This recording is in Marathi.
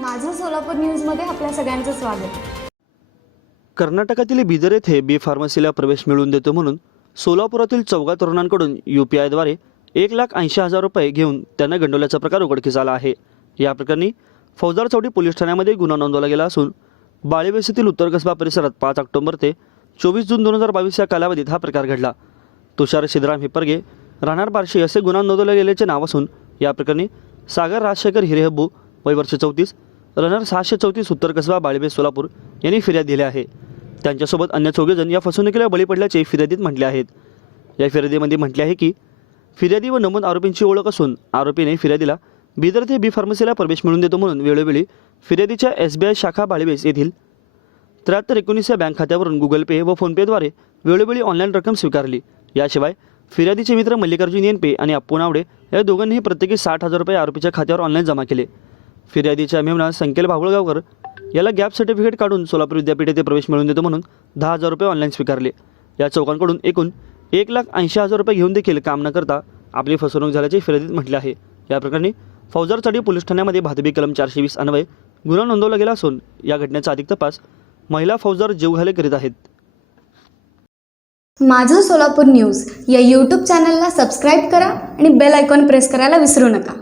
माझं सोलापूर न्यूजमध्ये आपल्या सगळ्यांचं स्वागत. कर्नाटकातील बिदर येथे बी फार्मसीला प्रवेश मिळवून देतो म्हणून सोलापुरातील चौघा तरुणांकडून यू पी आयद्वारे एक लाख ऐंशी हजार रुपये घेऊन त्यांना गंडवल्याचा प्रकार उघडकीस आला आहे. या प्रकरणी फौजदार चौडी पोलीस ठाण्यामध्ये गुन्हा नोंदवला गेला असून बाळेवेसीतील उत्तर कसबा परिसरात पाच ऑक्टोबर ते चोवीस जून दोन हजार बावीस या कालावधीत हा प्रकार घडला. तुषार सिद्धराम हिप्परगे राहणार बार्शी असे गुन्हा नोंदवले गेल्याचे नाव असून या प्रकरणी सागर राजशेखर हिरेहब्बू वय वर्ष चौतीस रनर सहाशे चौतीस उत्तर कसबा बाळबे सोलापूर यांनी फिर्याद दिली आहे. त्यांच्यासोबत अन्य चौघेजण या फसवणुकीला बळी पडल्याचे फिर्यादीत म्हटले आहेत. या फिर्यादीमध्ये म्हटले आहे की फिर्यादी व नमूद आरोपींची ओळख असून आरोपीने फिर्यादीला बिदर ते बी फार्मसीला प्रवेश मिळवून देतो म्हणून वेळोवेळी फिर्यादीच्या एस बी आय शाखा बाळबेस येथील त्र्याहत्तर एकोणीस या बँक खात्यावरून गुगल पे व फोनपेद्वारे वेळोवेळी ऑनलाईन रक्कम स्वीकारली. याशिवाय फिर्यादीचे मित्र मल्लिकार्जुन येनपे आणि अप्पू नावडे या दोघांनीही प्रत्येकी साठ हजार रुपये आरोपीच्या खात्यावर ऑनलाईन जमा केले. फिर्यादीच्या मेमना संकेल भागुळगावकर याला गॅप सर्टिफिकेट काढून सोलापूर विद्यापीठ येथे प्रवेश मिळवून देतो म्हणून दहा हजार रुपये ऑनलाईन स्वीकारले. या चौकांकडून एकूण एक लाख ऐंशी हजार रुपये घेऊन देखील काम न करता आपली फसवणूक झाल्याचे फिर्यादीत म्हटले आहे. या प्रकरणी फौजारचाडी पोलीस ठाण्यामध्ये भातबी कलम चारशे वीस अन्वये गुन्हा नोंदवला गेला असून या घटनेचा अधिक तपास महिला फौजदार जीवघाले करीत आहेत. माझं सोलापूर न्यूज या यूट्यूब चॅनलला सबस्क्राईब करा आणि बेल आयकॉन प्रेस करायला विसरू नका.